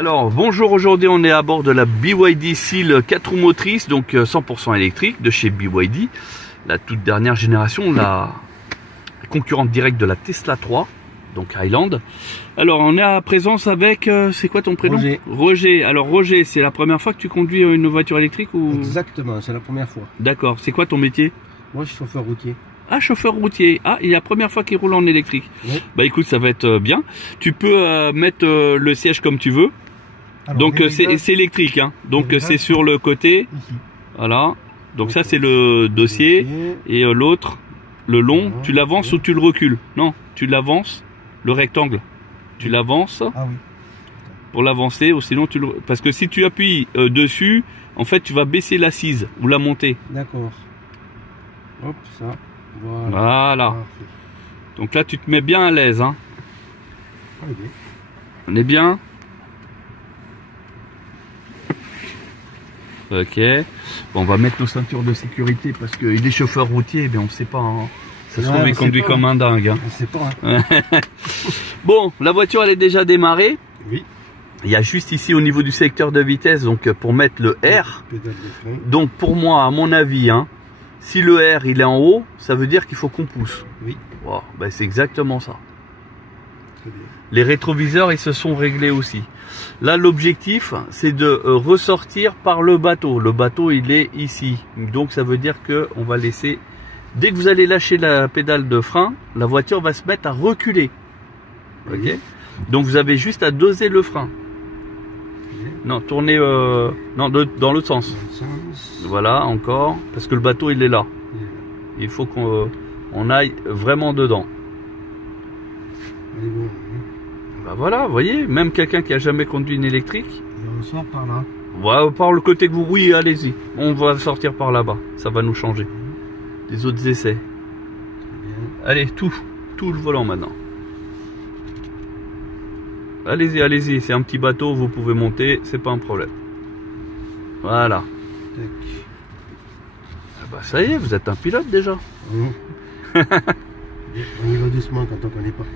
Alors bonjour, aujourd'hui on est à bord de la BYD Seal 4 roues motrices, donc 100% électrique de chez BYD, la toute dernière génération, la concurrente directe de la Tesla 3, donc Highland. Alors on est à présence avec, c'est quoi ton prénom? Roger. Roger. Alors Roger, c'est la première fois que tu conduis une voiture électrique ou... Exactement, c'est la première fois. D'accord, c'est quoi ton métier? Moi je suis chauffeur routier. Ah, chauffeur routier. Ah, il est la première fois qu'il roule en électrique. Oui. Bah écoute, ça va être bien. Tu peux mettre le siège comme tu veux. Alors, donc c'est électrique, hein. Donc c'est sur le côté. Ici. Voilà. Donc ça c'est le dossier. Et l'autre, le long, tu l'avances ou tu le recules? Non, tu l'avances, le rectangle. Tu l'avances. Ah oui. Pour l'avancer, ou sinon tu le... Parce que si tu appuies dessus, en fait tu vas baisser l'assise ou la monter. D'accord. Hop, ça. Voilà. Donc là tu te mets bien à l'aise, hein. On est bien. Ok. Bon, on va mettre nos ceintures de sécurité parce qu'il est chauffeur routier, mais on ne sait pas, hein. Ça se trouve il conduit comme un dingue, hein. On sait pas, hein. Bon, la voiture elle est déjà démarrée. Oui. Il y a juste ici au niveau du secteur de vitesse, donc pour mettre le R. Donc pour moi, à mon avis, hein, si le R il est en haut, ça veut dire qu'il faut qu'on pousse. Oui. Wow, ben c'est exactement ça. Très bien. Les rétroviseurs ils se sont réglés aussi. Là l'objectif c'est de ressortir par le bateau. Le bateau il est ici. Donc ça veut dire que on va laisser. Dès que vous allez lâcher la pédale de frein, la voiture va se mettre à reculer. Ok. Oui. Donc vous avez juste à doser le frein. Non, tournez non, dans l'autre sens. Voilà, encore. Parce que le bateau, il est là. Il faut qu'on aille vraiment dedans. Bah voilà, vous voyez, même quelqu'un qui a jamais conduit une électrique. Et on sort par là. Voilà, par le côté que vous... Oui, allez-y. On va sortir par là-bas. Ça va nous changer. Des autres essais. Allez, tout le volant maintenant. Allez-y, allez-y, c'est un petit bateau, vous pouvez monter, c'est pas un problème. Voilà. Ah bah ça y est, vous êtes un pilote déjà. Mmh. On y va doucement quand on connaît pas.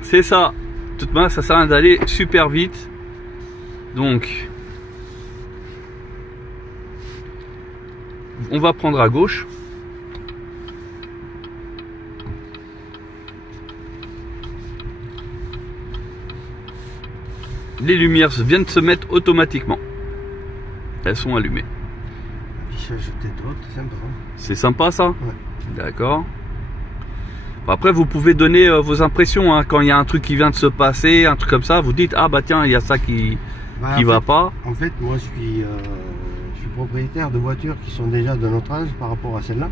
C'est ça. De toute manière, ça sert à rien d'aller super vite. Donc, on va prendre à gauche. Les lumières viennent de se mettre automatiquement. Elles sont allumées. Affichage tête haute, c'est sympa. C'est sympa ça? Ouais. D'accord. Après vous pouvez donner vos impressions, hein. Quand il y a un truc qui vient de se passer, un truc comme ça, vous dites ah bah tiens il y a ça qui va pas. En fait moi je suis propriétaire de voitures qui sont déjà de notre âge par rapport à celle-là.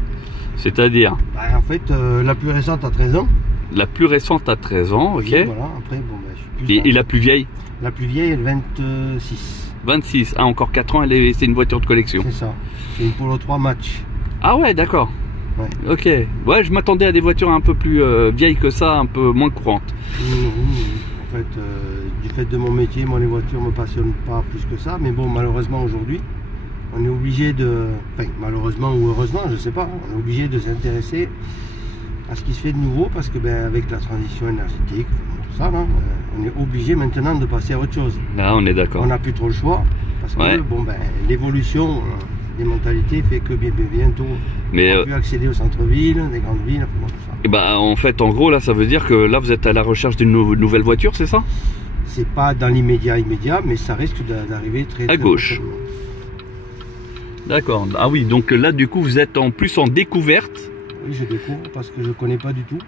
C'est-à-dire en fait la plus récente a 13 ans. La plus récente a 13 ans, ok. Et voilà, après bon bah, je suis plus et la plus vieille? La plus vieille est 26. 26, ah encore 4 ans, c'est une voiture de collection. C'est ça, c'est une Polo 3 Match. Ah ouais, d'accord. Ouais. Ok, ouais, je m'attendais à des voitures un peu plus vieilles que ça, un peu moins courantes. En fait, du fait de mon métier, moi les voitures me passionnent pas plus que ça, mais bon, malheureusement aujourd'hui, on est obligé de, enfin malheureusement ou heureusement, je sais pas, on est obligé de s'intéresser à ce qui se fait de nouveau parce que ben, avec la transition énergétique, tout ça, là, on est obligé maintenant de passer à autre chose. Là, on est d'accord. On n'a plus trop le choix parce que bon, ben, l'évolution des mentalités fait que bientôt on peut accéder au centre-ville, des grandes villes, tout ça. Et bah, en fait, en gros, là, ça veut dire que là, vous êtes à la recherche d'une nouvelle voiture, c'est ça? C'est pas dans l'immédiat, mais ça risque d'arriver très à gauche. D'accord. Ah oui, donc là, du coup, vous êtes en plus en découverte. Oui, je découvre parce que je connais pas du tout.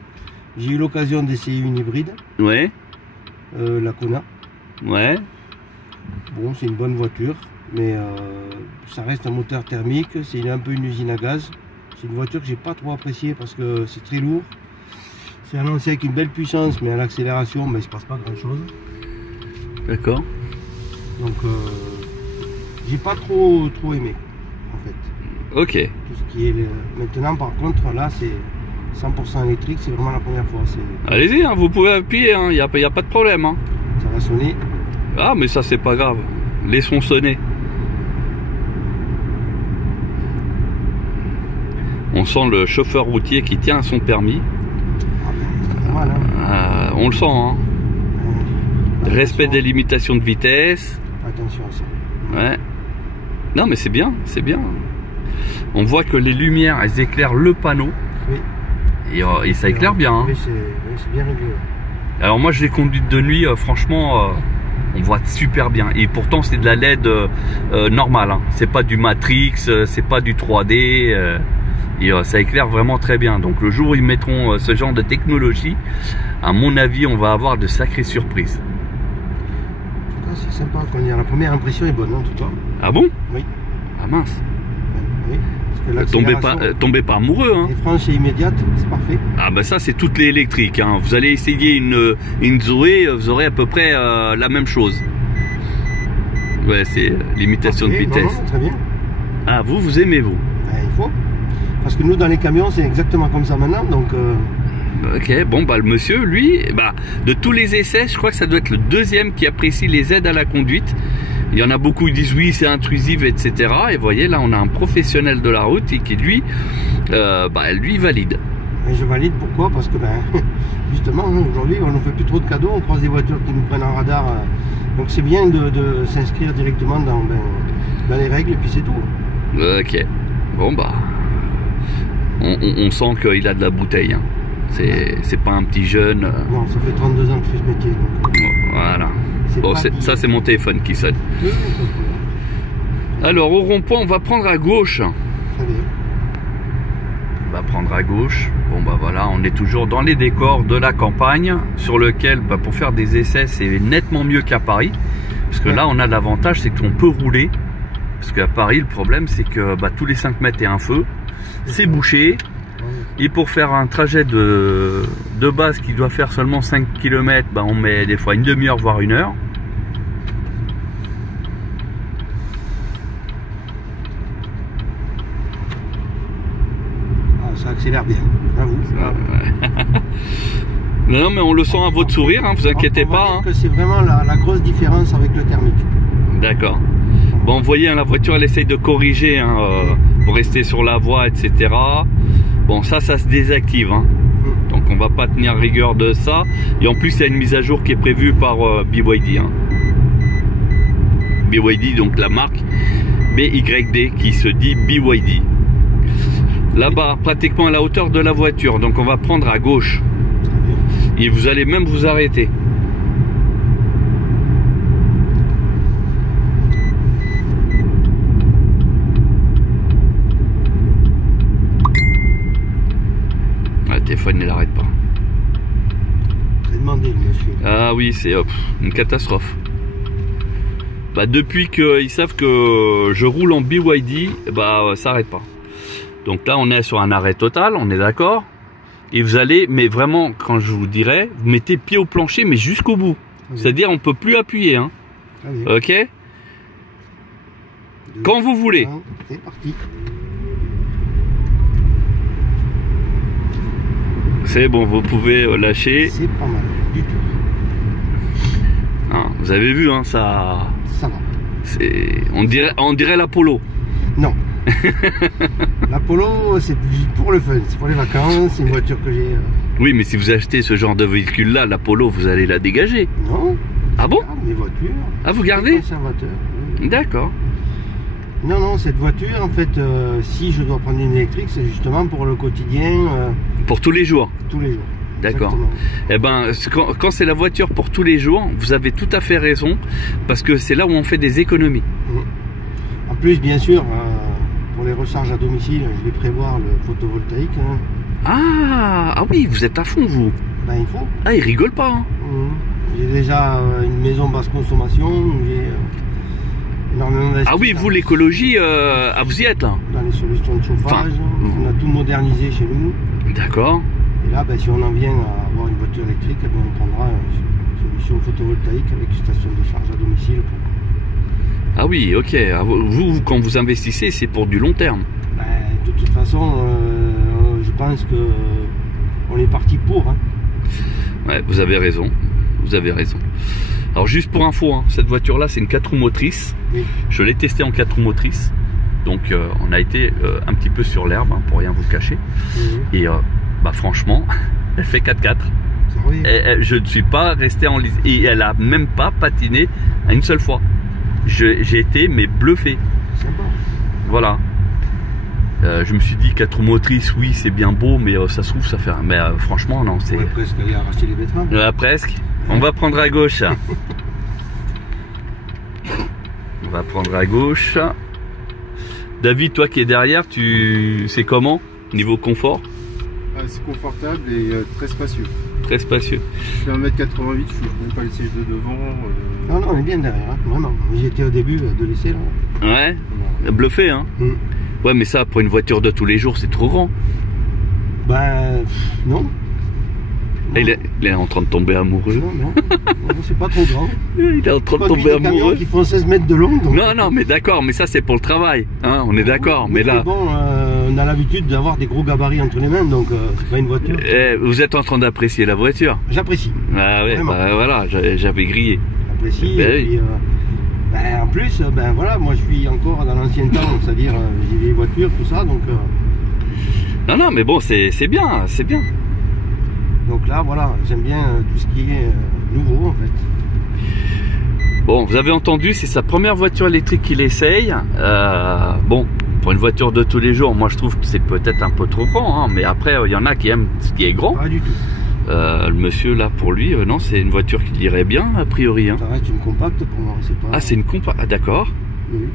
J'ai eu l'occasion d'essayer une hybride. Ouais. La Kona. Ouais. Bon, c'est une bonne voiture, mais ça reste un moteur thermique. C'est un peu une usine à gaz. C'est une voiture que j'ai pas trop appréciée parce que c'est très lourd. C'est annoncé avec une belle puissance, mais à l'accélération, il se passe pas grand chose. D'accord. Donc, j'ai pas trop aimé, en fait. Ok. Tout ce qui est maintenant, par contre, là, c'est 100% électrique, c'est vraiment la première fois. Allez-y, hein, vous pouvez appuyer, il n'y a pas de problème. Hein. Ça va sonner. Ah, mais ça, c'est pas grave. Laissons sonner. On sent le chauffeur routier qui tient à son permis. Ah ben, c'est normal, hein. On le sent, hein. Respect des limitations de vitesse. Ouais. Non, mais c'est bien, c'est bien. On voit que les lumières, elles éclairent le panneau. Oui. Et ça éclaire bien. Hein. Oui, c'est bien réglé. Alors moi, je l'ai conduite de nuit, franchement, on voit super bien. Et pourtant, c'est de la LED normale. Hein. C'est pas du Matrix, c'est pas du 3D. Et ça éclaire vraiment très bien. Donc le jour où ils mettront ce genre de technologie, à mon avis, on va avoir de sacrées surprises. En tout cas, c'est sympa. La première impression est bonne, en tout cas. Ah bon? Oui. Ah mince. Oui. Parce que tombez pas amoureux. Hein. Et franche et immédiate, c'est parfait. Ah bah ça, c'est toutes les électriques. Hein. Vous allez essayer une Zoé, vous aurez à peu près la même chose. Ouais, c'est l'imitation de vitesse. Non, très bien. Ah, vous aimez, vous? Il faut. Parce que nous, dans les camions, c'est exactement comme ça maintenant, donc... Ok, bon, bah le monsieur, lui, bah, de tous les essais, je crois que ça doit être le deuxième qui apprécie les aides à la conduite. Il y en a beaucoup qui disent oui, c'est intrusif, etc. Et vous voyez, là, on a un professionnel de la route et qui, lui, lui valide. Et je valide, pourquoi? Parce que, justement, aujourd'hui, on ne fait plus trop de cadeaux, on croise des voitures qui nous prennent en radar. Donc c'est bien de s'inscrire directement dans les règles, et puis c'est tout. Ok, bon, bah... On sent qu'il a de la bouteille. Hein. C'est pas un petit jeune. Non, ça fait 32 ans que je fais ce métier. Donc... Voilà. Bon, ça, c'est mon téléphone qui sonne. Oui, alors, au rond-point, on va prendre à gauche. Très bien. On va prendre à gauche. Bon, bah voilà, on est toujours dans les décors de la campagne, sur lequel, pour faire des essais, c'est nettement mieux qu'à Paris. Parce que là, on a l'avantage, c'est qu'on peut rouler. Parce qu'à Paris, le problème, c'est que tous les 5 mètres, il y a un feu. C'est bouché. Et pour faire un trajet de base qui doit faire seulement 5 km, on met des fois une demi-heure, voire 1 heure. Ah, ça accélère bien, j'avoue. Non, mais on le sent à votre sourire, hein, vous inquiétez pas. Hein. C'est vraiment la grosse différence avec le thermique. D'accord. Bon, vous voyez, la voiture, elle essaye de corriger pour rester sur la voie, etc. Bon, ça se désactive. Hein. Donc, on va pas tenir rigueur de ça. Et en plus, il y a une mise à jour qui est prévue par BYD. Hein. BYD, donc la marque BYD qui se dit BYD. Là-bas, pratiquement à la hauteur de la voiture. Donc, on va prendre à gauche. Et vous allez même vous arrêter. Le téléphone, il n'arrête pas. J'ai demandé, monsieur. Ah oui, c'est une catastrophe. Depuis qu'ils savent que je roule en BYD, ça n'arrête pas. Donc là, on est sur un arrêt total, on est d'accord. Et vous allez, mais vraiment, quand je vous dirais, vous mettez pied au plancher, mais jusqu'au bout. Oui. C'est-à-dire, on ne peut plus appuyer. Hein. Oui. Ok. Quand vous voulez. C'est parti. C'est bon, vous pouvez lâcher. C'est pas mal du tout. Ah, vous avez vu, hein, ça. Ça va. On dirait l'Apollo. Non. L'Apollo, c'est pour le fun, c'est pour les vacances, c'est une voiture que j'ai. Oui, mais si vous achetez ce genre de véhicule-là, l'Apollo, vous allez la dégager. Non. Ah bon? Mes voitures. Ah, vous gardez? Conservateur. Oui. D'accord. Non, cette voiture, en fait, si je dois prendre une électrique, c'est justement pour le quotidien. Pour tous les jours? Tous les jours. D'accord. Eh ben, quand c'est la voiture pour tous les jours, vous avez tout à fait raison, parce que c'est là où on fait des économies. En plus, bien sûr, pour les recharges à domicile, je vais prévoir le photovoltaïque. Ah oui, vous êtes à fond, vous. Il faut. Ah, il rigole pas. Hein. J'ai déjà une maison basse consommation, j'ai énormément d'investissements. Ah oui, vous, l'écologie, vous y êtes là. Dans les solutions de chauffage, on a tout modernisé chez nous. D'accord. Et là, si on en vient à avoir une voiture électrique, on prendra une solution photovoltaïque avec une station de charge à domicile. Ah oui, ok. Vous, quand vous investissez, c'est pour du long terme. De toute façon, je pense que on est parti pour. Hein. Ouais, vous avez raison. Vous avez raison. Alors juste pour info, hein, cette voiture-là, c'est une 4 roues motrices. Oui. Je l'ai testée en 4 roues motrices. Donc on a été un petit peu sur l'herbe, hein, pour rien vous cacher. Et franchement, elle fait 4x4. Oui. Je ne suis pas resté en lice. Et elle a même pas patiné une seule fois. j'ai été mais bluffé. Sympa. Voilà. Je me suis dit 4 roues motrices, oui, c'est bien beau, mais ça se trouve, ça fait. Mais franchement, non, c'est. On va presque aller arracher les betteraves. Presque. On va prendre à gauche. On va prendre à gauche. David, toi qui es derrière, c'est comment niveau confort? C'est confortable et très spacieux. Très spacieux. Je fais 1m88, je ne même pas les sièges de devant. Non, non, on est bien derrière, hein, vraiment. J'étais au début de l'essai là. Ouais, bluffé, hein. Ouais, mais ça, pour une voiture de tous les jours, c'est trop grand. Ben, non. Il est en train de tomber amoureux. Non, non, c'est pas trop grand. Il est en train de tomber amoureux. Qui font 16 mètres de long. Donc... Non, non, mais d'accord, mais ça c'est pour le travail, hein, on est d'accord. Mais là, bon, on a l'habitude d'avoir des gros gabarits entre les mains, donc c'est pas une voiture. Vous êtes en train d'apprécier la voiture? J'apprécie. Ah ouais, bah, voilà, j'avais grillé. J'apprécie. Ben, et puis, en plus, ben voilà, moi je suis encore dans l'ancien temps, c'est-à-dire j'ai les voitures, tout ça, donc. Non, non, mais bon, c'est bien, c'est bien. Donc là, voilà, j'aime bien tout ce qui est nouveau en fait. Bon, vous avez entendu, c'est sa première voiture électrique qu'il essaye. Bon, pour une voiture de tous les jours, moi je trouve que c'est peut-être un peu trop grand, hein, mais après, il y en a qui aiment ce qui est grand. Pas du tout. Le monsieur là, pour lui, non, c'est une voiture qui irait bien, a priori. Hein. Ça reste une compacte pour moi, c'est pas... Ah, c'est une compacte, ah, d'accord. Oui.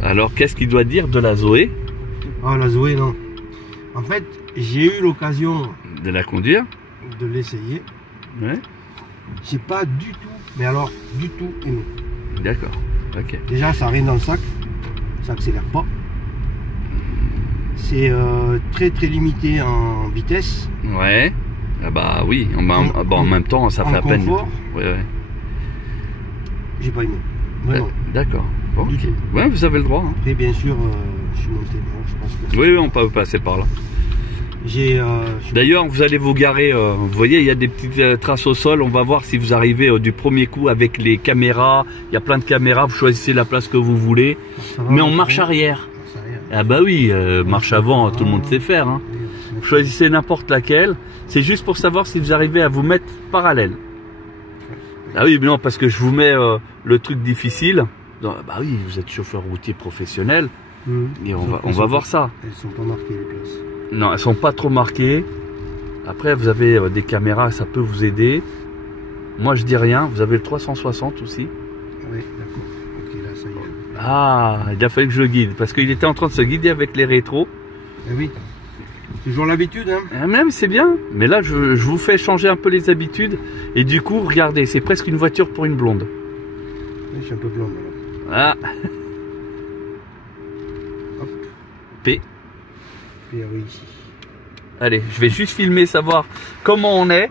Alors, qu'est-ce qu'il doit dire de la Zoé? Ah, la Zoé, non. En fait, j'ai eu l'occasion... De la conduire? De l'essayer. Ouais. J'ai pas du tout, mais alors du tout aimé. D'accord, ok. Déjà, ça rien dans le sac, ça accélère pas. C'est très très limité en vitesse. Ouais. Ah bah oui, en même temps, ça fait à peine. Confort, ouais, ouais. J'ai pas aimé. Vraiment. D'accord. Bon, okay. Ouais, vous avez le droit. Hein. Après, bien sûr, je suis monté. Bon, je pense que oui, on peut passer par là. D'ailleurs, vous allez vous garer, vous voyez, il y a des petites traces au sol. On va voir si vous arrivez du premier coup avec les caméras. Il y a plein de caméras, vous choisissez la place que vous voulez. Mais on marche arrière. Ah bah oui, marche avant, tout le monde sait faire. Hein. Vous choisissez n'importe laquelle. C'est juste pour savoir si vous arrivez à vous mettre parallèle. Ah oui, mais non, parce que je vous mets le truc difficile. Bah oui, vous êtes chauffeur routier professionnel. Et on va voir ça. Elles sont pas marquées les places. Non, elles sont pas trop marquées. Après, vous avez des caméras, ça peut vous aider. Moi, je dis rien. Vous avez le 360 aussi. Oui, d'accord. Ok, là, ça y est. Ah, il a fallu que je le guide. Parce qu'il était en train de se guider avec les rétros. Eh oui. Toujours l'habitude, hein. Même, c'est bien. Mais là, je vous fais changer un peu les habitudes. Et du coup, regardez, c'est presque une voiture pour une blonde. Oui, je suis un peu blonde, alors. Ah. Hop. P. Oui. Allez, je vais juste filmer, savoir comment on est.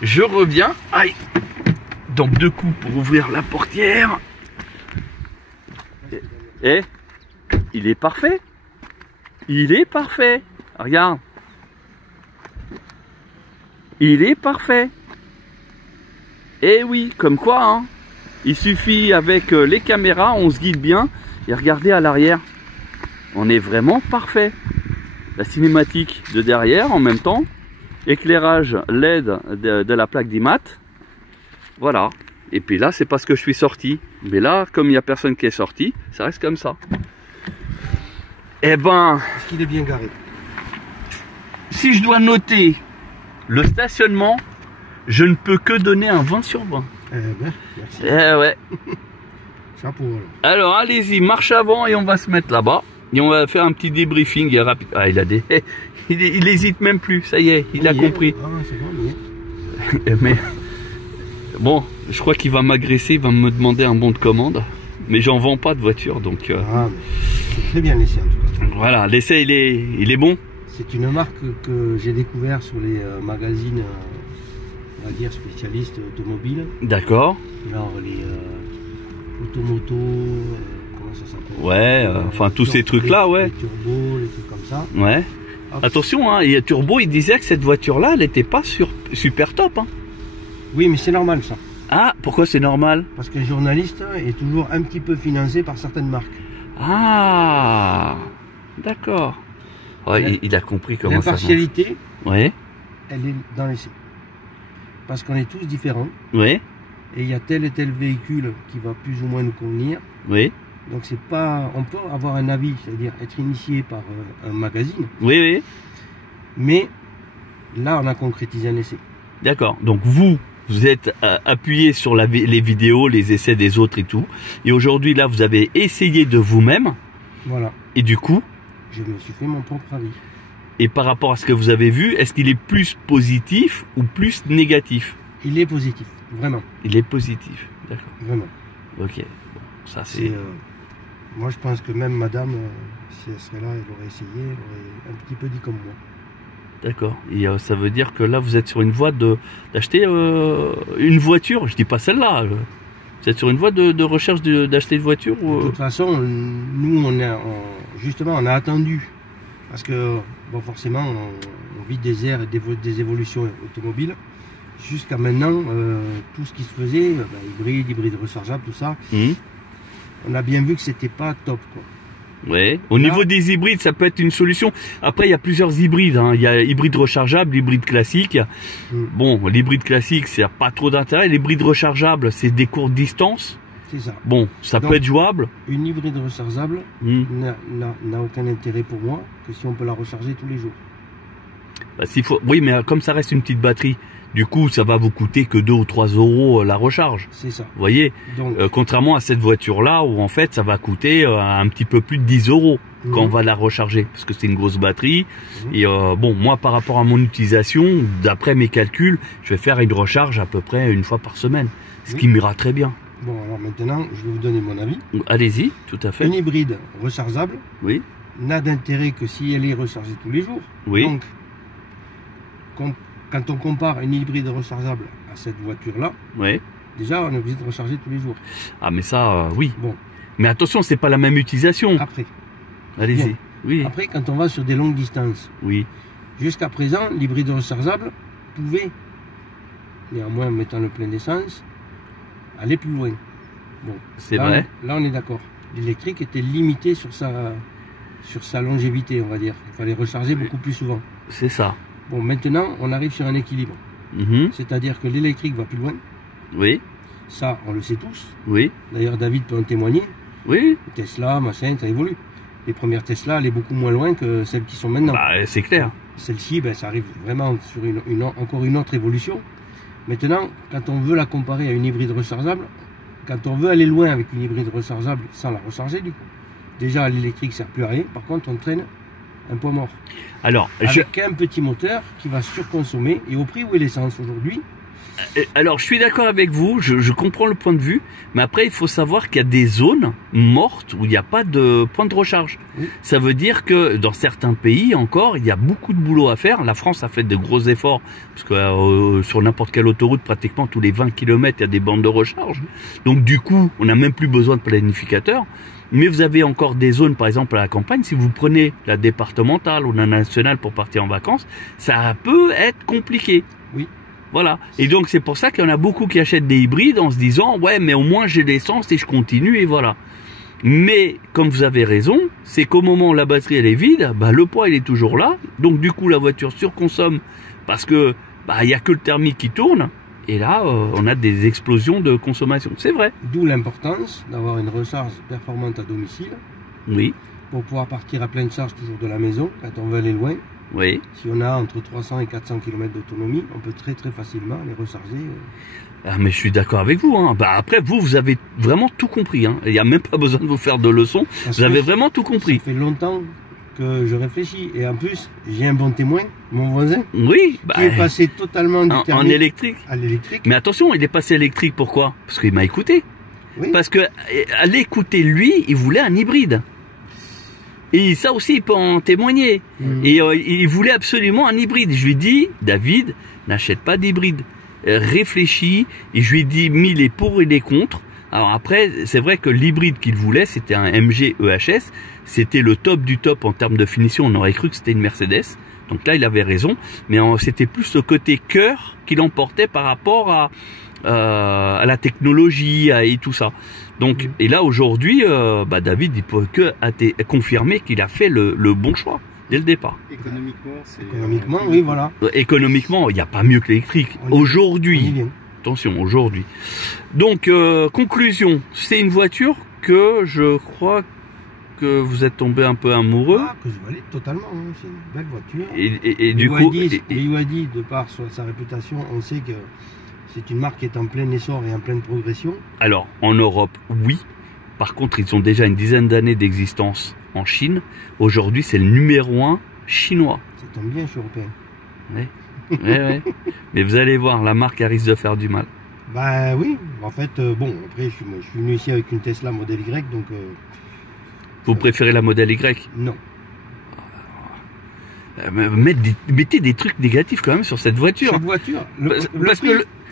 Je reviens. Aïe. Donc 2 coups pour ouvrir la portière. Et il est parfait. Il est parfait. Regarde. Il est parfait. Eh oui, comme quoi, hein. Il suffit avec les caméras, on se guide bien. Et regardez à l'arrière. On est vraiment parfait. La cinématique de derrière en même temps, éclairage LED de la plaque d'IMAT, voilà. Et puis là, c'est parce que je suis sorti. Mais là, comme il n'y a personne qui est sorti, ça reste comme ça. Eh ben... Est-ce qu'il est bien garé? Si je dois noter le stationnement, je ne peux que donner un 20 sur 20. Eh ben, merci. Eh ouais. Chapeau. Alors, allez-y, marche avant et on va se mettre là-bas. Et on va faire un petit débriefing rapide. Ah, il a des... il hésite même plus, ça y est, il a compris. Ah, c'est bon, mais... Bon, je crois qu'il va m'agresser, il va me demander un bon de commande. Mais j'en vends pas de voiture, donc... Ah, c'est très bien l'essai en tout cas. Voilà, l'essai, il est bon. C'est une marque que j'ai découvert sur les magazines, on va dire, spécialistes automobiles. D'accord. Genre les Automoto... comment ça s'appelle? Ouais, enfin tous ces trucs-là, ouais. Les turbos, les trucs comme ça. Ouais. Hop. Attention, hein, et Turbo, il disait que cette voiture-là, elle n'était pas super top. Hein. Oui, mais c'est normal ça. Ah, pourquoi c'est normal? Parce qu'un journaliste est toujours un petit peu financé par certaines marques. Ah, d'accord. Ouais, il a compris comment ça marche. L'impartialité, ouais. elle est dans l'essai. Parce qu'on est tous différents. Ouais. et il y a tel et tel véhicule qui va plus ou moins nous convenir. Oui. Donc c'est pas, on peut avoir un avis, c'est-à-dire être initié par un magazine. Oui, oui. Mais là, on a concrétisé un essai. D'accord. Donc vous êtes appuyé sur les vidéos, les essais des autres et tout. Et aujourd'hui, là, vous avez essayé de vous-même. Voilà. Et du coup, je me suis fait mon propre avis. Et par rapport à ce que vous avez vu, est-ce qu'il est plus positif ou plus négatif? Il est positif, vraiment. Il est positif, d'accord. Vraiment. Ok. Bon, ça c'est. Moi, je pense que même madame, si elle serait là, elle aurait essayé, elle aurait un petit peu dit comme moi. D'accord. Et ça veut dire que là, vous êtes sur une voie d'acheter une voiture. Je dis pas celle-là. Vous êtes sur une voie de recherche d'acheter une voiture ou... De toute façon, nous, justement, on a attendu. Parce que, bon, forcément, on vit des airs et des évolutions automobiles. Jusqu'à maintenant, tout ce qui se faisait, hybride rechargeable, tout ça, on a bien vu que c'était pas top, quoi. Ouais. Au niveau des hybrides, ça peut être une solution. Après, il y a plusieurs hybrides. Hein. Il y a hybride rechargeable, hybride classique. Bon, l'hybride classique, c'est pas trop d'intérêt. L'hybride rechargeable, c'est des courtes distances. C'est ça. Bon, ça peut être jouable. Une hybride rechargeable n'a aucun intérêt pour moi que si on peut la recharger tous les jours. Bah, oui, mais comme ça reste une petite batterie, du coup, ça va vous coûter que 2 ou 3 euros la recharge. C'est ça. Vous voyez, donc, contrairement à cette voiture-là, où en fait, ça va coûter un petit peu plus de 10 euros quand on va la recharger, parce que c'est une grosse batterie. Et bon, moi, par rapport à mon utilisation, d'après mes calculs, je vais faire une recharge à peu près une fois par semaine, ce qui m'ira très bien. Bon, alors maintenant, je vais vous donner mon avis. Allez-y, tout à fait. Une hybride rechargeable n'a d'intérêt que si elle est rechargée tous les jours. Donc, quand on compare une hybride rechargeable à cette voiture-là, déjà, on est obligé de recharger tous les jours. Ah, mais ça, oui. Bon. Mais attention, c'est pas la même utilisation. Après. Allez-y. Oui. Après, quand on va sur des longues distances. Jusqu'à présent, l'hybride rechargeable pouvait, néanmoins en mettant le plein d'essence, aller plus loin. Bon. C'est vrai. Là, on est d'accord. L'électrique était limité sur sa longévité, on va dire. Il fallait recharger beaucoup plus souvent. C'est ça. Bon, maintenant, on arrive sur un équilibre. C'est-à-dire que l'électrique va plus loin. Oui. Ça, on le sait tous. Oui. D'ailleurs, David peut en témoigner. Oui. Tesla, machin, ça évolue. Les premières Tesla, elle est beaucoup moins loin que celles qui sont maintenant. Bah, c'est clair. Celle-ci, ça arrive vraiment sur encore une autre évolution. Maintenant, quand on veut la comparer à une hybride rechargeable, quand on veut aller loin avec une hybride rechargeable sans la recharger, du coup, déjà, l'électrique ne sert plus à rien. Par contre, on traîne un poids mort. Alors, avec un petit moteur qui va surconsommer, et au prix où est l'essence aujourd'hui. Alors, je suis d'accord avec vous, je comprends le point de vue, mais après, il faut savoir qu'il y a des zones mortes où il n'y a pas de point de recharge. Ça veut dire que dans certains pays encore, il y a beaucoup de boulot à faire. La France a fait de gros efforts, parce que sur n'importe quelle autoroute, pratiquement tous les 20 km, il y a des bandes de recharge. Donc du coup, on n'a même plus besoin de planificateur. Mais vous avez encore des zones, par exemple à la campagne, si vous prenez la départementale ou la nationale pour partir en vacances, ça peut être compliqué. Oui. Voilà. Et donc c'est pour ça qu'il y en a beaucoup qui achètent des hybrides en se disant « Ouais, mais au moins j'ai l'essence et je continue et voilà ». Mais comme vous avez raison, c'est qu'au moment où la batterie elle est vide, le poids il est toujours là. Donc du coup la voiture surconsomme parce que il n'y a que le thermique qui tourne. Et là, on a des explosions de consommation. C'est vrai. D'où l'importance d'avoir une recharge performante à domicile. Oui. Pour pouvoir partir à pleine charge toujours de la maison quand on veut aller loin. Oui. Si on a entre 300 et 400 km d'autonomie, on peut très très facilement les recharger. Ah, mais je suis d'accord avec vous. Hein. Après, vous avez vraiment tout compris. Hein. Il n'y a même pas besoin de vous faire de leçons. Vous avez vraiment tout compris. Ça fait longtemps que je réfléchis. Et en plus, j'ai un bon témoin, mon voisin. Oui. Qui est passé totalement du en électrique. À l'électrique. Mais attention, il est passé électrique. Pourquoi? Parce qu'il m'a écouté. Oui. Parce que à l'écouter, lui, il voulait un hybride. Et ça aussi, il peut en témoigner. Et il voulait absolument un hybride. Je lui ai dit, David, n'achète pas d'hybride. Réfléchis. Et je lui ai dit, mis les pour et les contre. Alors après, c'est vrai que l'hybride qu'il voulait, c'était un MG EHS. C'était le top du top en termes de finition. On aurait cru que c'était une Mercedes. Donc là, il avait raison. Mais c'était plus le côté cœur qu'il emportait par rapport à la technologie et tout ça. Donc, et là aujourd'hui, David, il peut que confirmer qu'il a fait le bon choix dès le départ. Économiquement, oui, voilà. Économiquement, il n'y a pas mieux que l'électrique. Aujourd'hui, Attention, aujourd'hui. Donc, conclusion, c'est une voiture que je crois que vous êtes tombé un peu amoureux. Ah, que je valide totalement, hein. C'est une belle voiture. Et du coup... BYD, de par sa réputation, on sait que c'est une marque qui est en plein essor et en pleine progression. Alors, en Europe, oui. Par contre, ils ont déjà une dizaine d'années d'existence en Chine. Aujourd'hui, c'est le numéro 1 chinois. Ça tombe bien, je suis européen. Ouais. Ouais. Mais vous allez voir, la marque risque de faire du mal. Bah oui, en fait, bon, après, je suis venu ici avec une Tesla Model Y, donc... vous préférez la Model Y? Non. Mettez des trucs négatifs quand même sur cette voiture. Cette voiture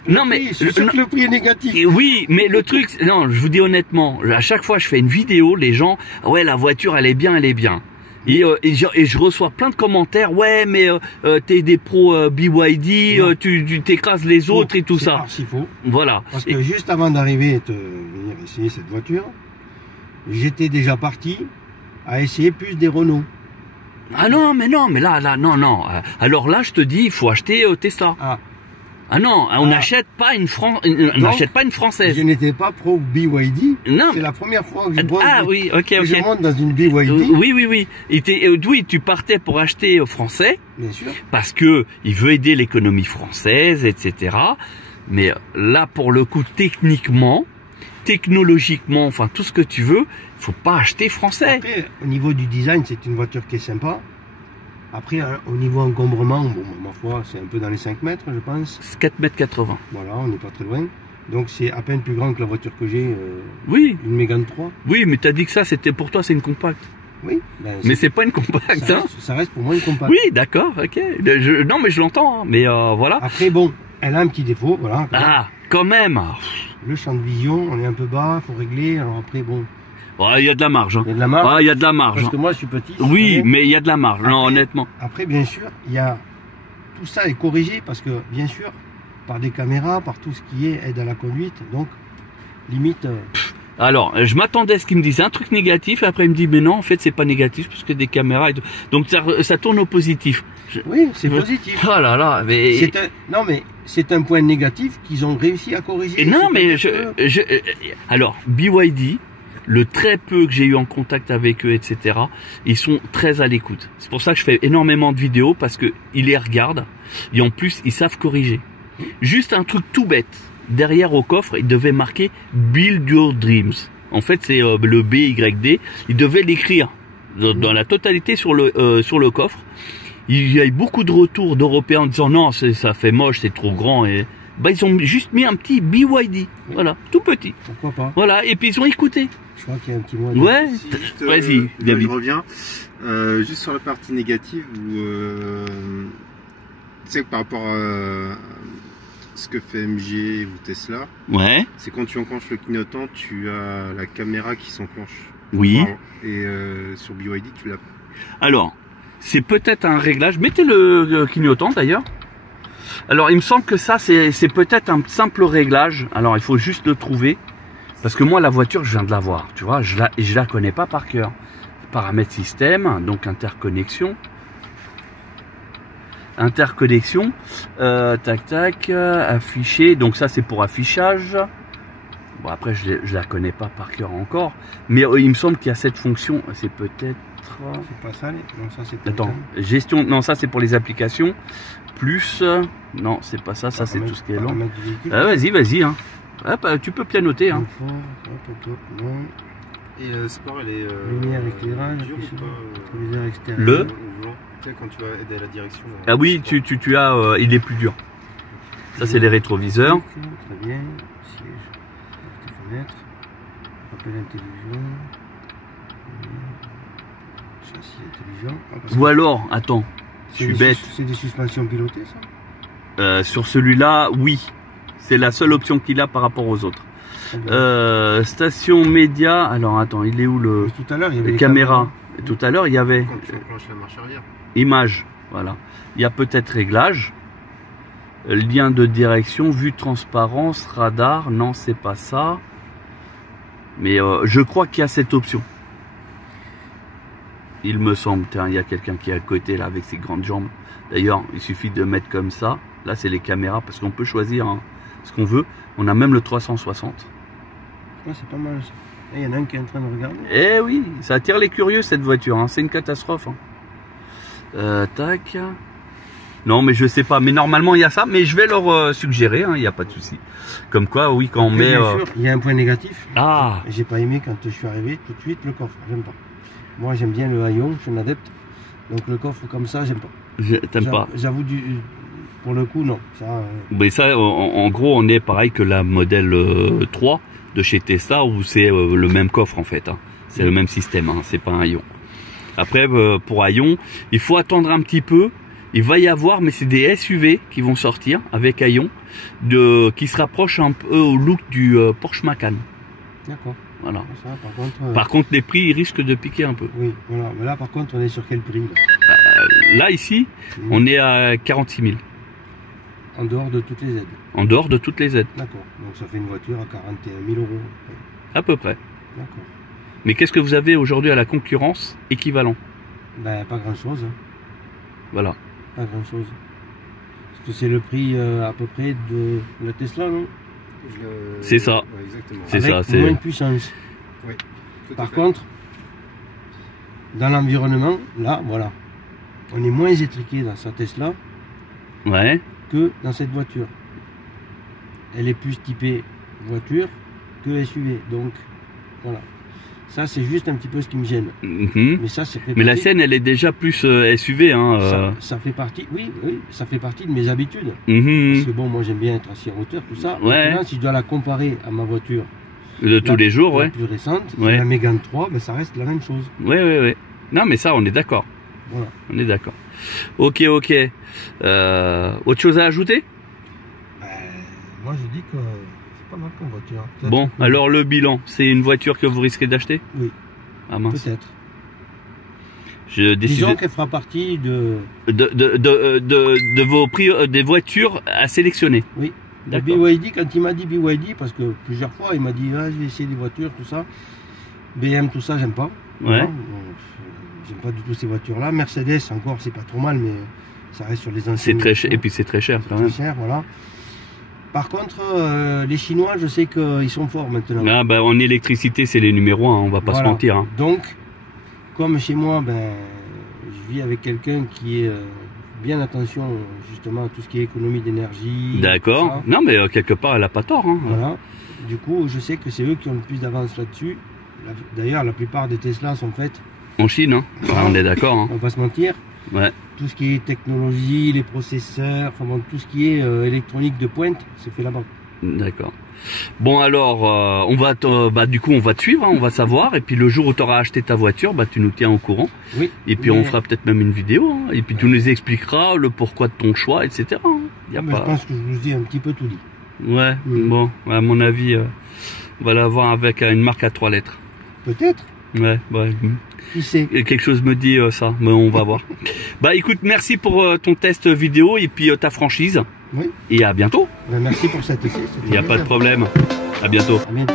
Le prix est négatif. Oui, mais le truc, non, je vous dis honnêtement, à chaque fois je fais une vidéo, les gens, ouais, la voiture, elle est bien, elle est bien. Et je reçois plein de commentaires, ouais, mais t'es des pros BYD, tu t'écrases les autres et tout ça. C'est archi faux. Voilà. Parce que juste avant d'arriver et venir essayer cette voiture, j'étais déjà parti à essayer plus des Renault. Ah non, mais là, non. Alors là, je te dis, il faut acheter Tesla. Ah non, on n'achète pas une française. Je n'étais pas pro BYD. Non. C'est la première fois que je monte dans une BYD. Oui. Oui, tu partais pour acheter français. Bien sûr. Parce que il veut aider l'économie française, etc. Mais là, pour le coup, technologiquement, enfin tout ce que tu veux, il faut pas acheter français. Après, au niveau du design, c'est une voiture qui est sympa. Après, au niveau encombrement, bon, ma foi, c'est un peu dans les 5 mètres, je pense. 4,80 m. Voilà, on n'est pas très loin. Donc c'est à peine plus grand que la voiture que j'ai. Oui. Une Mégane 3. Oui, mais tu as dit que ça, c'était pour toi, c'est une compacte. Oui. Mais c'est pas une compacte, ça reste pour moi une compacte. Oui, d'accord, ok. Non, mais je l'entends, hein, mais voilà. Après, bon, elle a un petit défaut, voilà. Quand même. Le champ de vision, on est un peu bas, faut régler. Alors après, bon. Il y a de la marge. Il y a de la marge. Il y a de la marge. Parce que moi, je suis petit. Oui, mais il y a de la marge. Après, non, honnêtement. Après, bien sûr, tout ça est corrigé parce que, bien sûr, par des caméras, par tout ce qui est aide à la conduite, donc limite. Alors, je m'attendais à ce qu'il me dise un truc négatif, et après il me dit mais non, en fait c'est pas négatif parce que des caméras et tout. Donc ça tourne au positif. Oui, c'est positif. Oh là là, mais non mais c'est un point négatif qu'ils ont réussi à corriger. Et non mais alors BYD, le très peu que j'ai eu en contact avec eux, etc., ils sont très à l'écoute. C'est pour ça que je fais énormément de vidéos parce que ils les regardent et en plus ils savent corriger. Juste un truc tout bête. Derrière au coffre, il devait marquer Build Your Dreams. En fait, c'est le BYD. Il devait l'écrire dans la totalité sur le coffre. Il y a eu beaucoup de retours d'Européens en disant non, ça fait moche, c'est trop grand. Et ils ont juste mis un petit BYD. Voilà, tout petit. Pourquoi pas. Voilà, et puis ils ont écouté. Je crois qu'il y a un petit mot. Ouais, vas-y, David. Je reviens. Juste sur la partie négative où tu sais que par rapport à ce que fait MG ou Tesla, c'est quand tu enclenches le clignotant, tu as la caméra qui s'enclenche. Oui. Et sur BYD, tu l'as. Alors, c'est peut-être un réglage. Mettez le clignotant d'ailleurs. Alors, il me semble que ça, c'est peut-être un simple réglage. Alors, il faut juste le trouver. Parce que moi, la voiture, je viens de la voir. Tu vois, je la connais pas par cœur. Paramètres système, donc interconnexion. Interconnexion, afficher, donc ça c'est pour affichage. Bon après je la connais pas par cœur encore, mais il me semble qu'il y a cette fonction, c'est peut-être... C'est pas ça, non ça c'est pas... Attends, gestion, non ça c'est pour les applications, plus... Non c'est pas ça, ça c'est tout ce qui est long. Vas-y, hein. Hop, tu peux pianoter, hein. Et le sport elle est... lumière, éclairage, téléviseur extérieur. Quand tu vas aider à la direction. Ah oui, tu as, il est plus dur. Ça c'est les rétroviseurs. Très bien. Siège, fenêtre, rappel intelligent, châssis intelligent. Ou alors, attends, je suis bête. C'est des suspensions pilotées ça? Sur celui-là, oui. C'est la seule option qu'il a par rapport aux autres. Station média. Alors attends, il est où le tout à l'heure, il y avait les caméras. Tout à l'heure, il y avait quand tu enclenches la marche arrière. Image, voilà. Il y a peut-être réglage, lien de direction, vue transparence, radar. Non, c'est pas ça. Mais je crois qu'il y a cette option. Il me semble. Tiens, il y a quelqu'un qui est à côté là avec ses grandes jambes. D'ailleurs, il suffit de mettre comme ça. Là, c'est les caméras parce qu'on peut choisir. Hein. ce qu'on veut. On a même le 360. Ouais, c'est pas mal ça. Il y en a un qui est en train de regarder. Eh oui, ça attire les curieux cette voiture, hein. C'est une catastrophe. Hein. Tac. Non, mais je sais pas. Mais normalement, il y a ça. Mais je vais leur suggérer, il n'y a pas de souci. Comme quoi, oui, quand on met... Bien sûr, il y a un point négatif. Ah. J'ai pas aimé quand je suis arrivé, tout de suite, le coffre. J'aime pas. Moi, j'aime bien le haillon, je suis un adepte. Donc le coffre comme ça, j'aime pas. T'aimes pas? J'avoue, pour le coup, non. Ça, mais ça, en gros, on est pareil que la modèle 3 de chez Tesla, où c'est le même coffre en fait. Hein. C'est le même système, hein. C'est pas un haillon. Après, pour haillon, il faut attendre un petit peu. Il va y avoir, mais c'est des SUV qui vont sortir avec haillon, qui se rapprochent un peu au look du Porsche Macan. D'accord. Voilà. Ça, par contre, les prix, ils risquent de piquer un peu. Oui, voilà. Mais là, par contre, on est sur quel prix là, ici, on est à 46 000. En dehors de toutes les aides. En dehors de toutes les aides. D'accord. Donc ça fait une voiture à 41 000 euros. À peu près. D'accord. Mais qu'est-ce que vous avez aujourd'hui à la concurrence équivalent? Ben, pas grand-chose. Hein. Voilà. Pas grand-chose. Parce que c'est le prix à peu près de la Tesla, non? C'est ça. Ouais, exactement. C'est ça. C'est moins de puissance. Oui. Par contre, dans l'environnement, là, voilà. On est moins étriqué dans sa Tesla que dans cette voiture. Elle est plus typée voiture que SUV. Donc, voilà. Ça, c'est juste un petit peu ce qui me gêne. Mais ça, c'est. Mais la sienne, elle est déjà plus SUV. Hein, ça fait partie, oui, ça fait partie de mes habitudes. Parce que bon, moi, j'aime bien être assis en hauteur, tout ça. Maintenant, si je dois la comparer à ma voiture de tous les jours, la plus récente, la Mégane 3, ben, ça reste la même chose. Oui. Non, mais ça, on est d'accord. Voilà. On est d'accord. Ok. Autre chose à ajouter? Moi, je dis que c'est pas mal comme voiture. Bon, alors le bilan, c'est une voiture que vous risquez d'acheter? Oui. Ah mince. Peut-être. Disons qu'elle fera partie de vos prix des voitures à sélectionner. Oui. BYD, quand il m'a dit BYD, parce que plusieurs fois il m'a dit je vais essayer des voitures, tout ça. BM, tout ça, j'aime pas. Ouais. J'aime pas du tout ces voitures-là. Mercedes, encore, c'est pas trop mal, mais ça reste sur les anciennes. C'est très cher, et puis c'est très cher quand même. Très cher, voilà. Par contre, les Chinois, je sais qu'ils sont forts maintenant. Ah, ben, en électricité, c'est les numéros 1, on va pas se mentir. Hein. Donc, comme chez moi, je vis avec quelqu'un qui est bien attention justement à tout ce qui est économie d'énergie. D'accord. Non, mais quelque part, elle a pas tort. Hein. Voilà. Du coup, je sais que c'est eux qui ont le plus d'avance là-dessus. D'ailleurs, la plupart des Tesla sont faites en Chine. Hein. Enfin, on est d'accord. Hein. On va pas se mentir. Ouais. Tout ce qui est technologie, les processeurs, enfin bon, tout ce qui est électronique de pointe, c'est fait là-bas. D'accord. Bon alors, on va du coup on va te suivre, hein, on va savoir, et puis le jour où tu auras acheté ta voiture, tu nous tiens au courant. Oui. Et puis on fera peut-être même une vidéo, hein, et puis tu nous expliqueras le pourquoi de ton choix, etc. Hein. Je pense que je vous ai un petit peu tout dit. Ouais. Bon, à mon avis, on va l'avoir avec une marque à 3 lettres. Peut-être. Ouais. Qui sait? Quelque chose me dit ça, mais on va voir. Écoute, merci pour ton test vidéo et puis ta franchise. Oui. Et à bientôt. Merci pour cet essai. Il n'y a pas de problème. À bientôt. À bientôt.